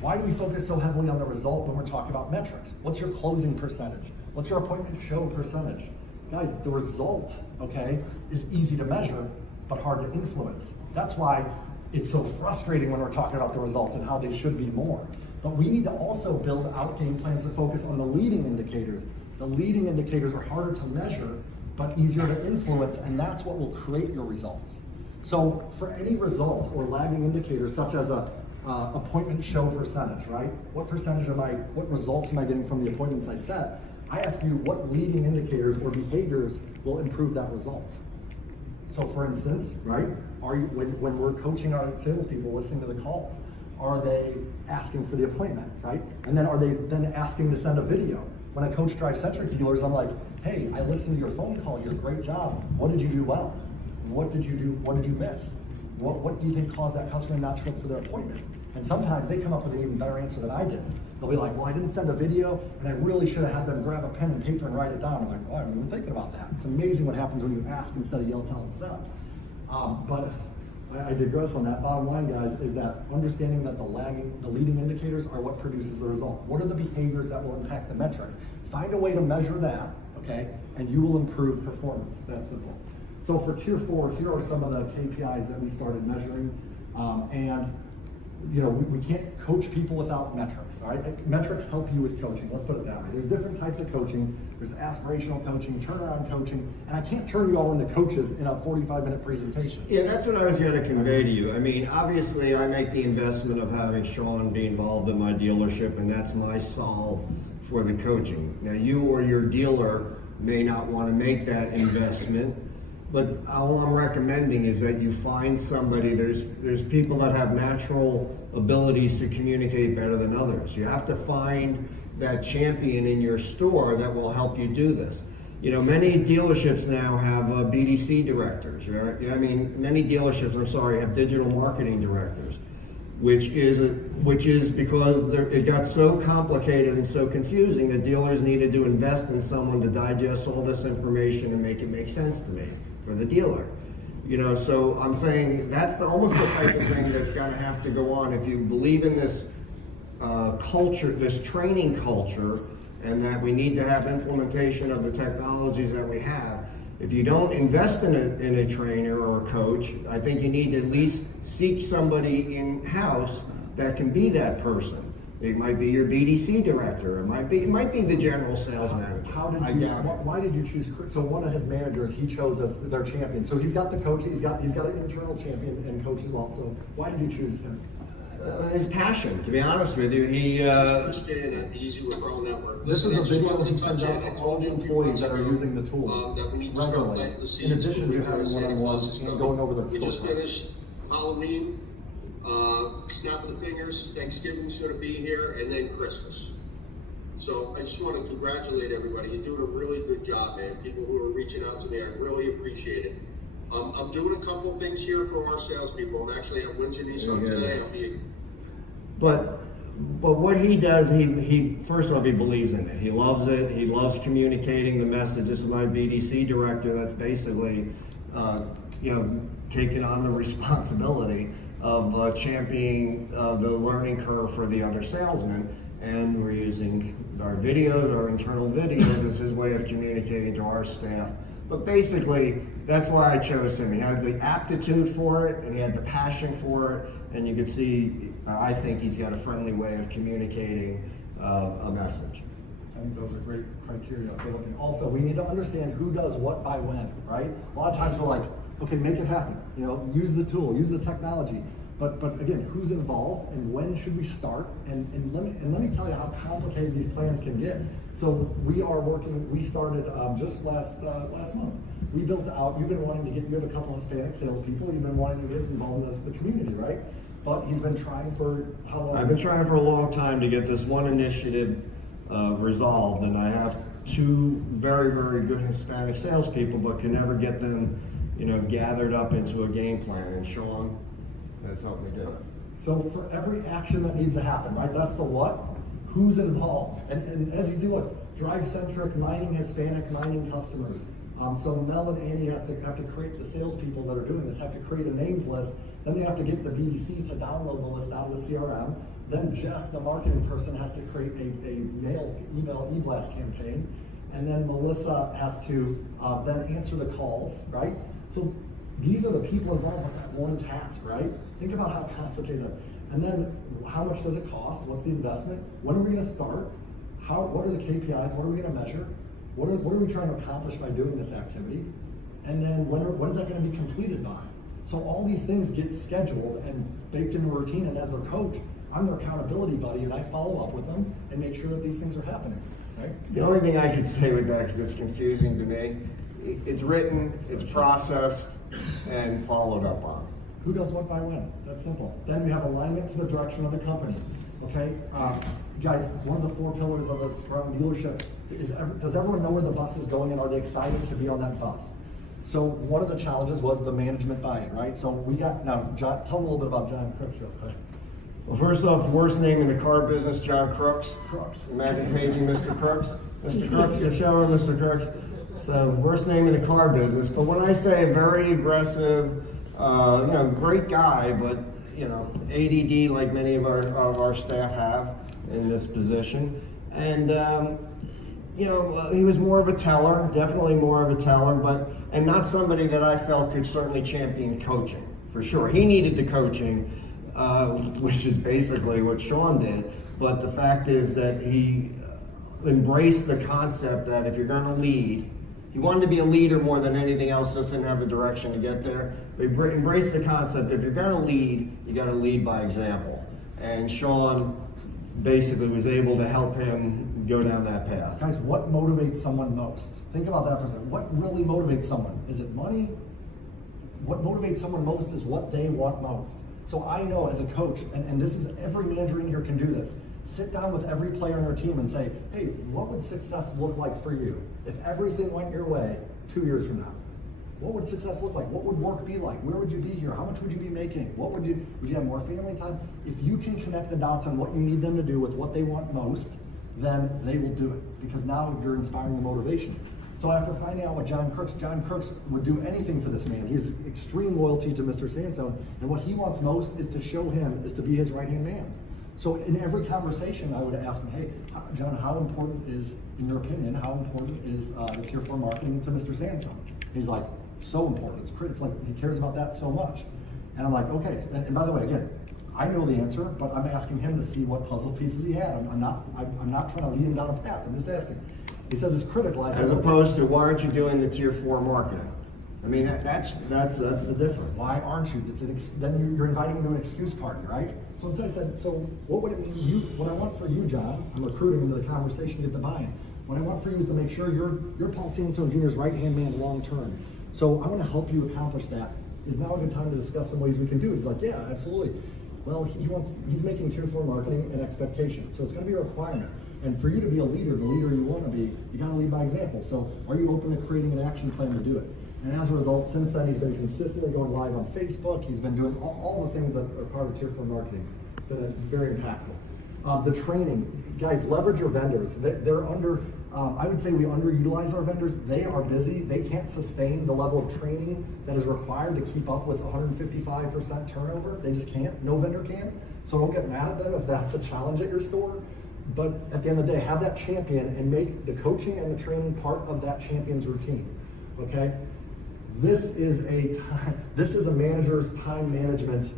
Why do we focus so heavily on the result when we're talking about metrics? What's your closing percentage? What's your appointment show percentage? Guys, the result, okay, is easy to measure, but hard to influence. That's why it's so frustrating when we're talking about the results and how they should be more. But we need to also build out game plans to focus on the leading indicators. The leading indicators are harder to measure, but easier to influence, and that's what will create your results. So for any result or lagging indicator, such as a appointment show percentage, right? What results am I getting from the appointments I set? I ask you what leading indicators or behaviors will improve that result. So for instance, right, when we're coaching our salespeople listening to the calls, are they asking for the appointment, right? And then are they then asking to send a video? When I coach drive-centric dealers, I'm like, hey, I listened to your phone call, you did a great job. What did you do well? What did you do? What did you miss? What do you think caused that customer not to show up for their appointment? And sometimes they come up with an even better answer than I did. They'll be like, well, I didn't send a video, and I really should have had them grab a pen and paper and write it down. I'm like, well, I haven't even thinking about that. It's amazing what happens when you ask instead of yell, tell, and sell. But I digress on that. Bottom line, guys, is that understanding that the leading indicators are what produces the result. What are the behaviors that will impact the metric? Find a way to measure that, okay, and you will improve performance. That's simple. So for tier 4, here are some of the KPIs that we started measuring, and you know, we can't coach people without metrics, all right? Metrics help you with coaching, let's put it that way. There's different types of coaching. There's aspirational coaching, turnaround coaching, and I can't turn you all into coaches in a 45-minute presentation. Yeah, that's what I was going to convey to you. I mean, obviously, I make the investment of having Sean be involved in my dealership, and that's my solve for the coaching. Now, you or your dealer may not want to make that investment, but all I'm recommending is that you find somebody. There's people that have natural abilities to communicate better than others. You have to find that champion in your store that will help you do this. You know, many dealerships now have BDC directors, right? I mean, many dealerships, have digital marketing directors, which is because it got so complicated and so confusing that dealers needed to invest in someone to digest all this information and make it make sense to me for the dealer. You know, so I'm saying that's almost the type of thing that's going to have to go on if you believe in this culture, this training culture, and that we need to have implementation of the technologies that we have. If you don't invest in a trainer or a coach, I think you need to at least seek somebody in-house that can be that person. It might be your BDC director. It might be the general sales manager. Why did you choose Chris? So one of his managers, he chose as their champion. So he's got the coach. He's got an internal champion and coach as well. So why did you choose him? His passion, to be honest with you. This is a video he sends out to all the employees that are using the tool regularly, in addition to having one-on-ones and going over the We just scorecard. finished Halloween, snap of the fingers, Thanksgiving's gonna be here, and then Christmas. So I just wanna congratulate everybody. You're doing a really good job, man. People who are reaching out to me, I really appreciate it. I'm doing a couple things here for our salespeople. I'm actually at Windsor Nissan today. I'll be. But what he does, he first off, he believes in it. He loves it. He loves communicating the message. This is my BDC director. That's basically, taking on the responsibility of championing the learning curve for the other salesmen. And we're using our videos, our internal videos, as his way of communicating to our staff. But basically, that's why I chose him. He had the aptitude for it, and he had the passion for it, and you can see, I think he's got a friendly way of communicating a message. I think those are great criteria for looking. Also, we need to understand who does what by when, right? A lot of times we're like, okay, make it happen. Use the tool, use the technology. But again, who's involved and when should we start? And let me tell you how complicated these plans can get. So we started just last month. We built out, you've been wanting to you have a couple of Hispanic salespeople, you've been wanting to get involved in the community, right? but he's been trying for how long? I've been trying for a long time to get this one initiative resolved, and I have two very, very good Hispanic salespeople, but can never get them, gathered up into a game plan. And Sean, that's helped me do it. So for every action that needs to happen, right? That's the what. Who's involved? And as you see, look, drive-centric, mining Hispanic, mining customers. So Mel and Annie have to create the salespeople that are doing this, have to create a names list. Then they have to get the BDC to download the list out of the CRM. Then Jess, the marketing person, has to create a mail, email, e-blast campaign. And then Melissa has to then answer the calls, right? So these are the people involved with that one task, right? Think about how complicated. And then how much does it cost? What's the investment? When are we going to start? What are the KPIs? What are we going to measure? What are we trying to accomplish by doing this activity? And then when is that going to be completed by? So all these things get scheduled and baked into a routine, and as their coach, I'm their accountability buddy, and I follow up with them and make sure that these things are happening, right? The only thing I could say with that, because it's confusing to me, it's written, it's processed, and followed up on. Who does what by when? That's simple. Then we have alignment to the direction of the company. Okay, guys, one of the 4 pillars of this dealership is, does everyone know where the bus is going, and are they excited to be on that bus? So one of the challenges was the management buy-in, right? So we got, now John, tell them a little bit about John Crooks real quick. Well, first off, worst name in the car business, John Crooks. Crooks. Imagine paging Mr. Crooks. Mr. Crooks, you're showing Mr. Crooks. So worst name in the car business. But when I say very aggressive, great guy, but ADD like many of our staff have in this position. And he was more of a teller, definitely more of a teller, and not somebody that I felt could certainly champion coaching, for sure. He needed the coaching, which is basically what Sean did, but the fact is that he embraced the concept that if you're gonna lead, he wanted to be a leader more than anything else, just didn't have the direction to get there. But he embraced the concept, if you're gonna lead, you gotta lead by example. And Sean basically was able to help him go down that path. Guys, what motivates someone most? Think about that for a second. What really motivates someone? Is it money? What motivates someone most is what they want most. So I know as a coach, and this is every manager in here can do this, sit down with every player on our team and say, hey, what would success look like for you if everything went your way 2 years from now? What would success look like? What would work be like? Where would you be here? How much would you be making? Would you have more family time? If you can connect the dots on what you need them to do with what they want most, then they will do it, because now you're inspiring the motivation. So after finding out what John Crooks would do anything for this man. He has extreme loyalty to Mr. Sansone, and what he wants most is to show him, is to be his right-hand man. So in every conversation, I would ask him, hey, John, how important is, in your opinion, how important is the Tier 4 marketing to Mr. Sansone? And he's like, so important. It's like he cares about that so much. And I'm like, okay. And by the way, again, I know the answer, but I'm asking him to see what puzzle pieces he had. I'm not trying to lead him down a path. I'm just asking. He says it's critical. I said, As opposed to, why aren't you doing the Tier 4 marketing? I mean, that's the difference. why aren't you? Then you're inviting him to an excuse party, right? So instead I said, so what would it mean? What I want for you, John, I'm recruiting into the conversation to get the buy-in. What I want for you is to make sure you're Paul Sansone Jr.'s right-hand man long term. So I want to help you accomplish that. Is now a good time to discuss some ways we can do it? He's like, yeah, absolutely. Well, he's making Tier 4 marketing an expectation. So it's going to be a requirement. And for you to be a leader, the leader you want to be, you got to lead by example. So are you open to creating an action plan to do it? And as a result, since then, he's been consistently going live on Facebook. He's been doing all the things that are part of Tier 4 marketing. It's been very impactful. The training, guys, leverage your vendors. They're under, I would say we underutilize our vendors. They are busy. They can't sustain the level of training that is required to keep up with 155% turnover. They just can't. No vendor can. So don't get mad at them if that's a challenge at your store. But at the end of the day, have that champion and make the coaching and the training part of that champion's routine. Okay? This is a manager's time management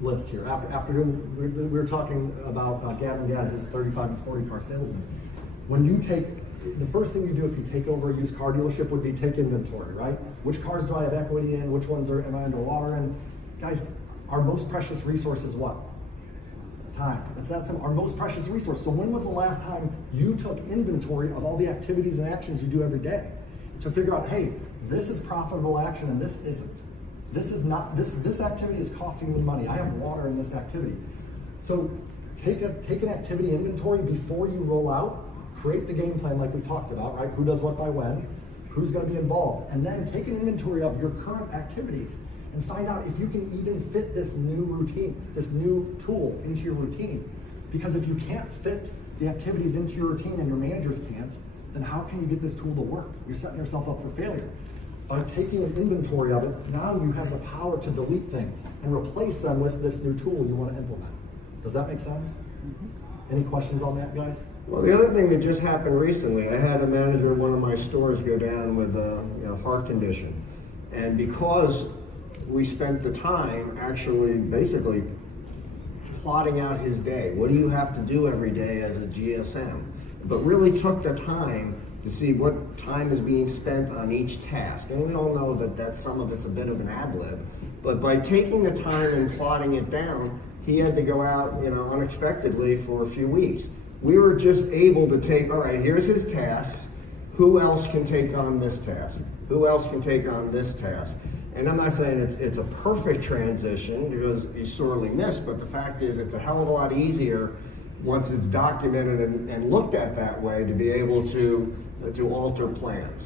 list here. After doing, we were talking about Gavin Gadd, his 35 to 40 car salesman. When you the first thing you do if you take over a used car dealership would be take inventory, right? Which cars do I have equity in? Which ones am I underwater in? Guys, our most precious resource is what? Time. That's our most precious resource. So when was the last time you took inventory of all the activities and actions you do every day to figure out, hey, this is profitable action and this isn't? This is not, this activity is costing me money. I have water in this activity. So take an activity inventory before you roll out, create the game plan like we talked about, right? Who does what by when, who's gonna be involved, and then take an inventory of your current activities and find out if you can even fit this new routine, this new tool into your routine. Because if you can't fit the activities into your routine and your managers can't, then how can you get this tool to work? You're setting yourself up for failure. By taking an inventory of it, now you have the power to delete things and replace them with this new tool you want to implement. Does that make sense? Any questions on that, guys? Well, the other thing that just happened recently, I had a manager of one of my stores go down with a heart condition. And because we spent the time actually basically plotting out his day, what do you have to do every day as a GSM? But really took the time to see what time is being spent on each task. And we all know that some of it's a bit of an ad lib, but by taking the time and plotting it down, he had to go out, unexpectedly for a few weeks. We were just able to take, all right, here's his tasks. Who else can take on this task? Who else can take on this task? And I'm not saying it's a perfect transition because he's sorely missed, but the fact is it's a hell of a lot easier once it's documented and looked at that way to be able to alter plans.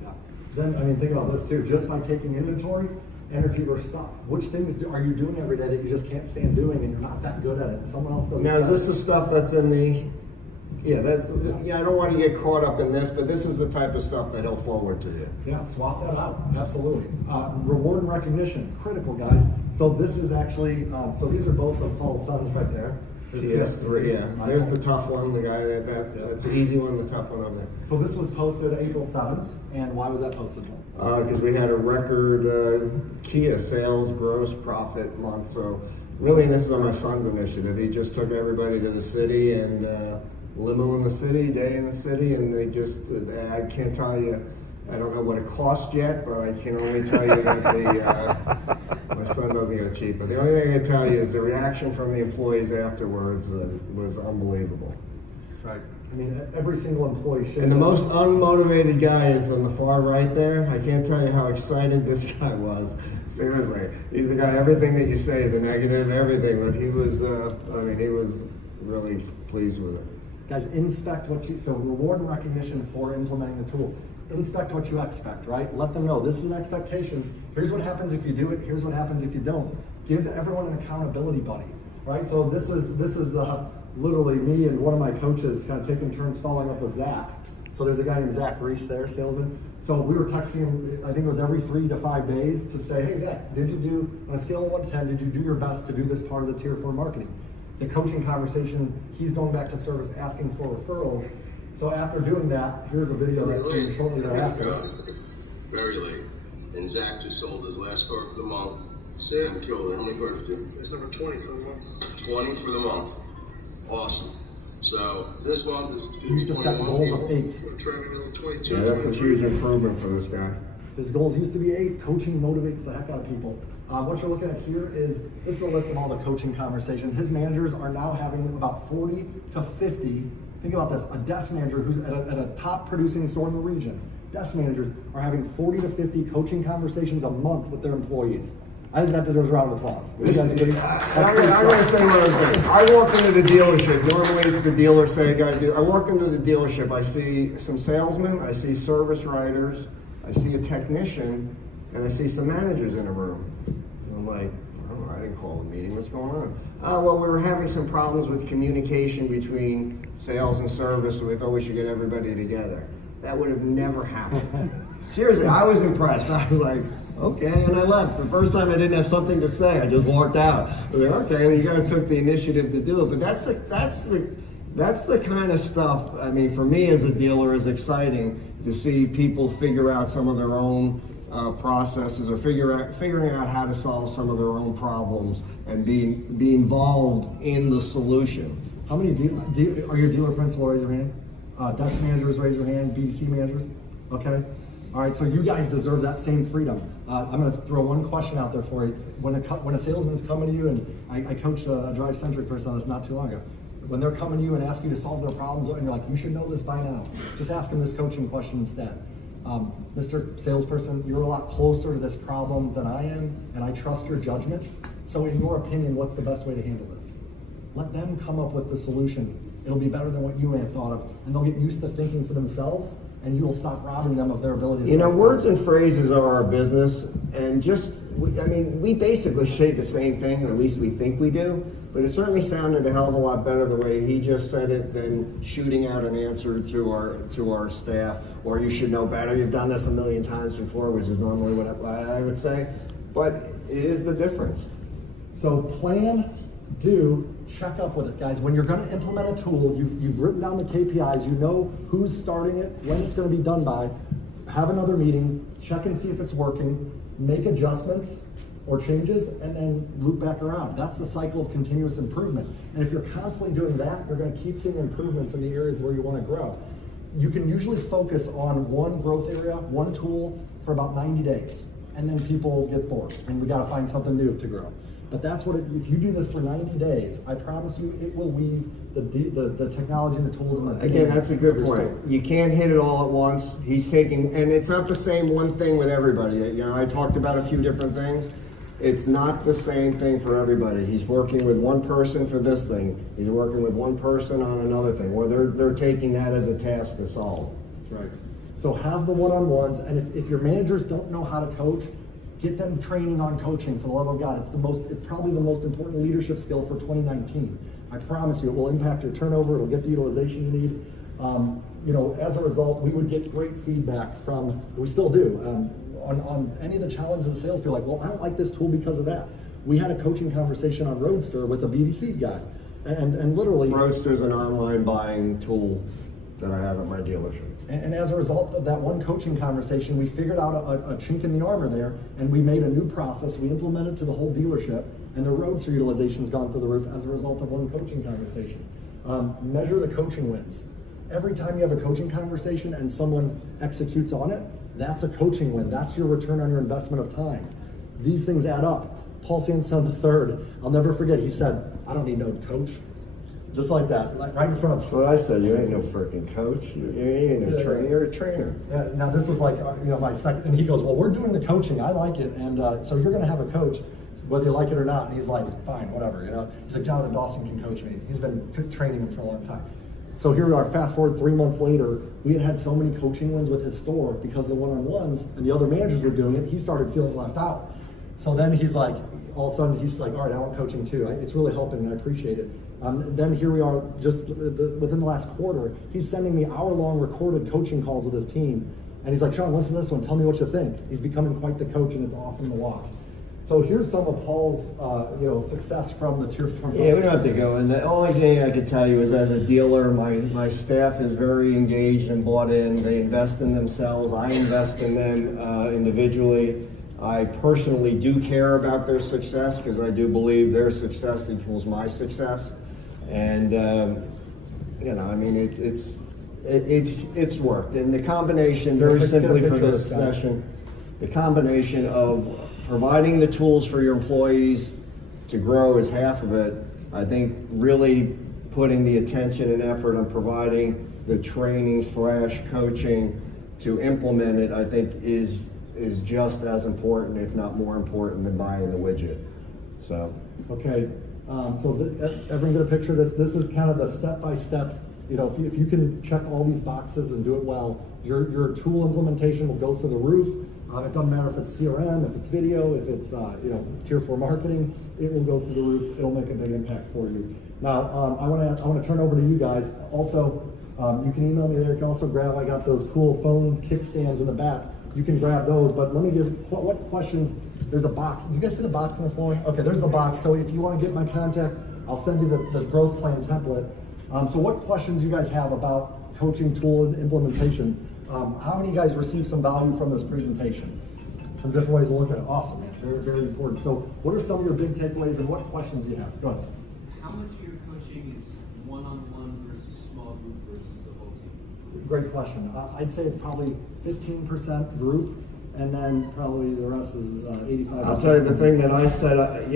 Yeah. Then, think about this too, just by taking inventory, energy versus stuff. Which things are you doing every day that you just can't stand doing and you're not that good at it? Someone else does it. Now, is this the stuff that's in the, I don't want to get caught up in this, but this is the type of stuff that he'll forward to you. Yeah, swap that out, absolutely. Reward and recognition, critical, guys. So this is actually, so these are both of Paul's sons right there. PS3, yeah. There's the tough one, the guy that's the easy one, the tough one over there. So this was posted April 7th, and why was that posted? Because we had a record Kia sales gross profit month. So really, this is on my son's initiative. He just took everybody to the city and limo in the city, day in the city, and they just, I can't tell you, I don't know what it cost yet, but I can only tell you that my son doesn't get it cheap. But the only thing I can tell you is the reaction from the employees afterwards was unbelievable. That's right. Every single employee should. And the most unmotivated guy is on the far right there. I can't tell you how excited this guy was. Seriously, he's the guy. Everything that you say is a negative, everything. But he was, he was really pleased with it. Guys, inspect so reward and recognition for implementing the tool. Inspect what you expect, right? Let them know this is an expectation. Here's what happens if you do it. Here's what happens if you don't. Give everyone an accountability buddy, right? So this is literally me and one of my coaches kind of taking turns following up with Zach. So there's a guy named Zach Reese there, salesman. So we were texting him, I think it was every 3 to 5 days to say, hey Zach, did you do, on a scale of 1 to 10, did you do your best to do this part of the tier 4 marketing? The coaching conversation, he's going back to service asking for referrals. So after doing that, here's a video that came shortly thereafter. Very late. And Zach just sold his last car for the month. Sam killed it. How many cars did you? It's number 20 for the month. 20 for the month. Awesome. So this month is He used to set goals of 8. We're trying to do 22. Yeah, that's a huge improvement for this guy. His goals used to be 8. Coaching motivates the heck out of people. What you're looking at here is, this is a list of all the coaching conversations. His managers are now having about 40 to 50. Think about this, a desk manager who's at a top producing store in the region. Desk managers are having 40 to 50 coaching conversations a month with their employees. I think that deserves a round of applause. I'm going to say one other thing. I walk into the dealership. Normally it's the dealer saying, I walk into the dealership. I see some salesmen. I see service writers. I see a technician. And I see some managers in a room. And I'm like, oh, I didn't call the meeting. What's going on? Well, we were having some problems with communication between sales and service. So we thought we should get everybody together. That would have never happened. Seriously, I was impressed. I was like, okay, and I left. The first time I didn't have something to say, I just walked out. I was like, okay, you guys took the initiative to do it, but that's the kind of stuff. I mean, for me as a dealer, is exciting to see people figure out some of their own processes or figuring out how to solve some of their own problems and be involved in the solution. How many are your dealer principal? Raise your hand. Desk managers, raise your hand. BDC managers. Okay. All right, so you guys deserve that same freedom. I'm going to throw one question out there for you. When a salesman's coming to you, and I coached a drive-centric person on this not too long ago. When they're coming to you and ask you to solve their problems, and you're like, you should know this by now. Just ask them this coaching question instead. Mr. Salesperson, you're a lot closer to this problem than I am, and I trust your judgment. So in your opinion, what's the best way to handle this? Let them come up with the solution. It'll be better than what you may have thought of, and they'll get used to thinking for themselves, and you will stop robbing them of their ability to You know, solve words problems. and phrases are our business, and we basically say the same thing, or at least we think we do, but it certainly sounded a hell of a lot better the way he just said it than shooting out an answer to our staff, or you should know better, you've done this a million times before, which is normally what I would say, but it is the difference. So plan, do, check up with it, guys. When you're going to implement a tool, you've written down the KPIs, you know who's starting it, when it's going to be done by. Have another meeting, check and see if it's working, make adjustments or changes, and then loop back around. That's the cycle of continuous improvement. And if you're constantly doing that, you're going to keep seeing improvements in the areas where you want to grow. You can usually focus on one growth area, one tool for about 90 days, and then people get bored, and we got to find something new to grow. But that's what if you do this for 90 days, I promise you it will weave the technology and the tools and the Again, that's a good point. You can't hit it all at once. He's taking, and it's not the same one thing with everybody. You know, I talked about a few different things. It's not the same thing for everybody. He's working with one person for this thing. He's working with one person on another thing, where they're taking that as a task to solve. That's right. So have the one-on-ones, and if your managers don't know how to coach, get them training on coaching, for the love of God. It's probably the most important leadership skill for 2019. I promise you, it will impact your turnover, it'll get the utilization you need. You know, as a result, we would get great feedback from, we still do, on any of the challenges of the sales. People are like, well, I don't like this tool because of that. We had a coaching conversation on Roadster with a BDC guy, and literally— Roadster's an online buying tool that I have at my dealership. And as a result of that one coaching conversation, we figured out a chink in the armor there, and we made a new process. We implemented to the whole dealership, and the Roadster utilization's gone through the roof as a result of one coaching conversation. Measure the coaching wins. Every time you have a coaching conversation and someone executes on it, that's a coaching win. That's your return on your investment of time. These things add up. Paul Sansone III, I'll never forget, he said, I don't need no coach. Just like that, like right in front of us. That's what I said. You ain't no freaking coach. You ain't no trainer. You're a trainer. Yeah, now this was like, you know, my second, and he goes, well, we're doing the coaching. I like it. And so you're going to have a coach, whether you like it or not. And he's like, fine, whatever. You know, he's like, Jonathan Dawson can coach me. He's been training him for a long time. So here we are, fast forward 3 months later, we had so many coaching wins with his store because the one-on-ones and the other managers were doing it. He started feeling left out. So then he's like, all of a sudden he's like, all right, I want coaching too. It's really helping and I appreciate it. Then here we are, just within the last quarter, he's sending me hour-long recorded coaching calls with his team. And he's like, Sean, listen to this one, tell me what you think. He's becoming quite the coach and it's awesome to watch. So here's some of Paul's success from the Tier 4. Yeah, we don't have to go. And the only thing I could tell you is, as a dealer, my staff is very engaged and bought in. They invest in themselves. I invest in them individually. I personally do care about their success because I do believe their success equals my success. And I mean, it's worked. And the combination, very simply for this session, the combination of providing the tools for your employees to grow is half of it. I think really putting the attention and effort on providing the training / coaching to implement it, I think is just as important, if not more important, than buying the widget. So. Okay. Everyone get a picture of this? This is kind of the step-by-step, you know, if you can check all these boxes and do it well, your tool implementation will go through the roof. It doesn't matter if it's CRM, if it's video, if it's Tier 4 marketing, it will go through the roof. It'll make a big impact for you. Now, I want to turn over to you guys. Also, you can email me there. You can also grab, I got those cool phone kickstands in the back. You can grab those, but let me give, what questions, there's a box. Do you guys see the box on the floor? Okay, there's the box. So if you want to get my contact, I'll send you the growth plan template. So what questions you guys have about coaching tool implementation? How many of you guys received some value from this presentation? Some different ways to look at it. Awesome, man. Very, very important. So what are some of your big takeaways and what questions do you have? Go ahead. How much of your coaching is one-on-one versus small group versus the whole team? Great question. I'd say it's probably 15% group, and then probably the rest is 85%. I'll tell you the thing that I said,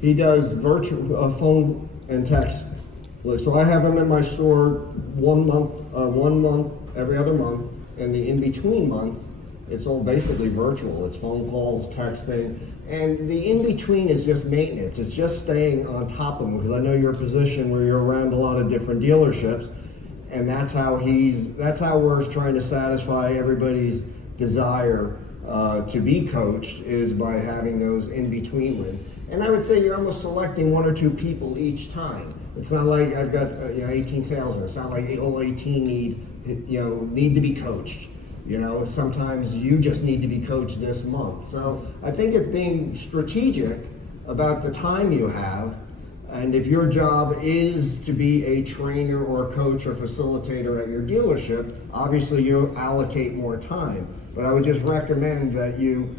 he does virtual phone and text. Look, so I have him in my store 1 month, every other month. And the in-between months, it's all basically virtual. It's phone calls, texting, and the in-between is just maintenance. It's just staying on top of them, because I know your position where you're around a lot of different dealerships, and that's how we're trying to satisfy everybody's desire to be coached, is by having those in-between wins. And I would say you're almost selecting 1 or 2 people each time. It's not like I've got 18 salesmen. It's not like all 18 need to be coached. Sometimes you just need to be coached this month. So I think it's being strategic about the time you have. And if your job is to be a trainer or a coach or facilitator at your dealership, obviously you allocate more time. But I would just recommend that you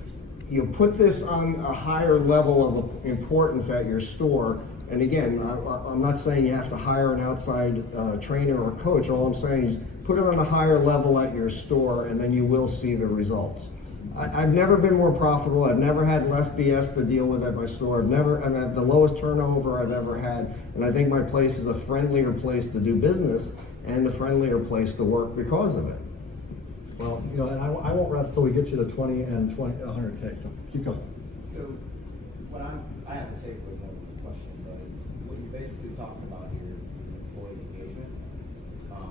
put this on a higher level of importance at your store. And again, I'm not saying you have to hire an outside trainer or coach. All I'm saying is put it on a higher level at your store, and then you will see the results. I've never been more profitable. I've never had less BS to deal with at my store. I've had the lowest turnover I've ever had. And I think my place is a friendlier place to do business and a friendlier place to work because of it. Well, and I won't rest till we get you to 20 and 100K, so keep going. So, I have to take away one question, but what you basically talking about here is employee engagement,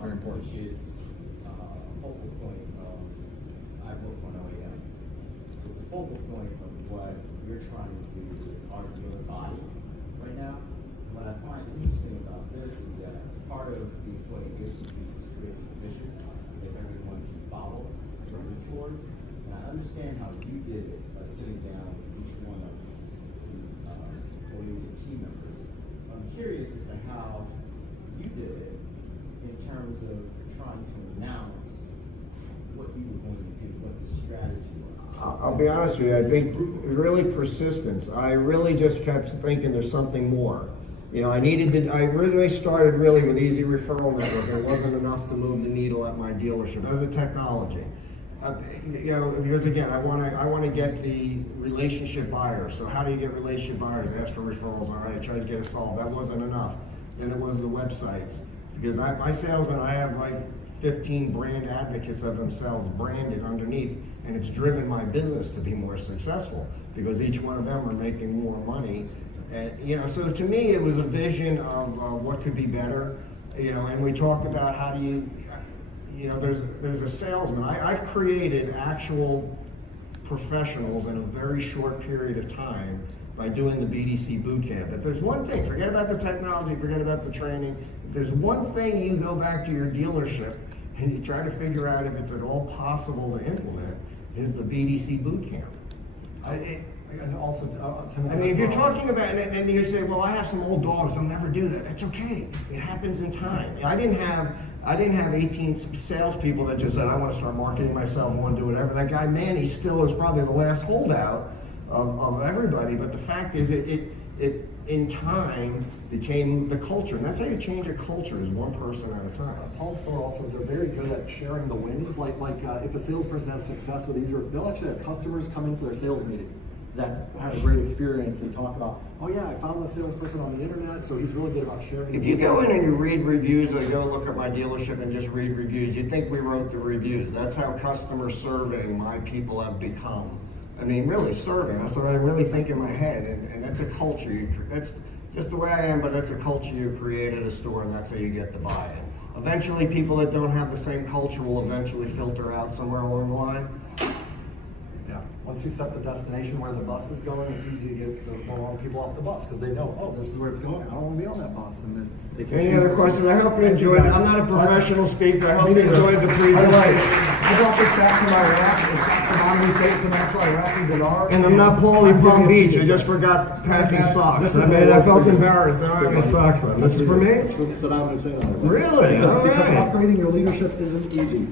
Very important. which is a focal point of, I work for an OEM, so it's a focal point of what you're trying to do with our dealer body right now. What I find interesting about this is that part of the employee engagement piece is creating a vision that everyone can follow and move towards. And I understand how you did it by sitting down with each one of the employees and team members. I'm curious as to how you did it in terms of trying to announce what you were going to do, what the strategy was. I'll be honest with you, I think really persistence. I really just kept thinking there's something more. I really started with Easy Referral Network. It wasn't enough to move the needle at my dealership. It was a technology. Because again, I want to get the relationship buyers. So how do you get relationship buyers? Ask for referrals. All right, I tried to get it solved. That wasn't enough. Then it was the websites. Because my salesmen, I have like 15 brand advocates of themselves branded underneath, and it's driven my business to be more successful because each one of them are making more money. And, so to me, it was a vision of what could be better. And we talked about how do you, there's a salesman. I've created actual professionals in a very short period of time by doing the BDC boot camp. If there's one thing, forget about the technology, forget about the training. If there's one thing you go back to your dealership and you try to figure out if it's at all possible to implement, is the BDC boot camp. And also, if you're talking about, and you say, well, I have some old dogs, I'll never do that. That's okay. It happens in time. I didn't have 18 salespeople that just said, I want to start marketing myself, I want to do whatever. That guy, Manny, still is probably the last holdout of everybody. But the fact is, it in time became the culture. And that's how you change a culture, is one person at a time. Paul's store also, they're very good at sharing the wins. Like if a salesperson has success with Easy, they'll actually have customers come in for their sales meeting that had a great experience and talk about, oh yeah, I found a salesperson on the internet, so he's really good about sharing. If you go in and you read reviews, or go look at my dealership and just read reviews, you'd think we wrote the reviews. That's how customer serving my people have become. Really serving. That's what I really think in my head, and that's a culture. That's just the way I am, but that's a culture you create at a store, and that's how you get the buy-in. Eventually, people that don't have the same culture will eventually filter out somewhere along the line. Yeah. Once you set the destination where the bus is going, it's easy to get the wrong people off the bus because they know, oh, this is where it's going. I don't want to be on that bus. And then they can Any other questions? I hope you enjoyed it. I'm not a professional speaker. I hope you enjoyed the presentation. I brought this back from Iraq. It's got some Omni Say it's an actual Iraqi dinar. And I'm not Paulie Palm Beach. I just forgot packing socks. I felt embarrassed. I don't have any socks on. This is for me? Saddam Hussein. Really? All Because right. upgrading your leadership isn't easy.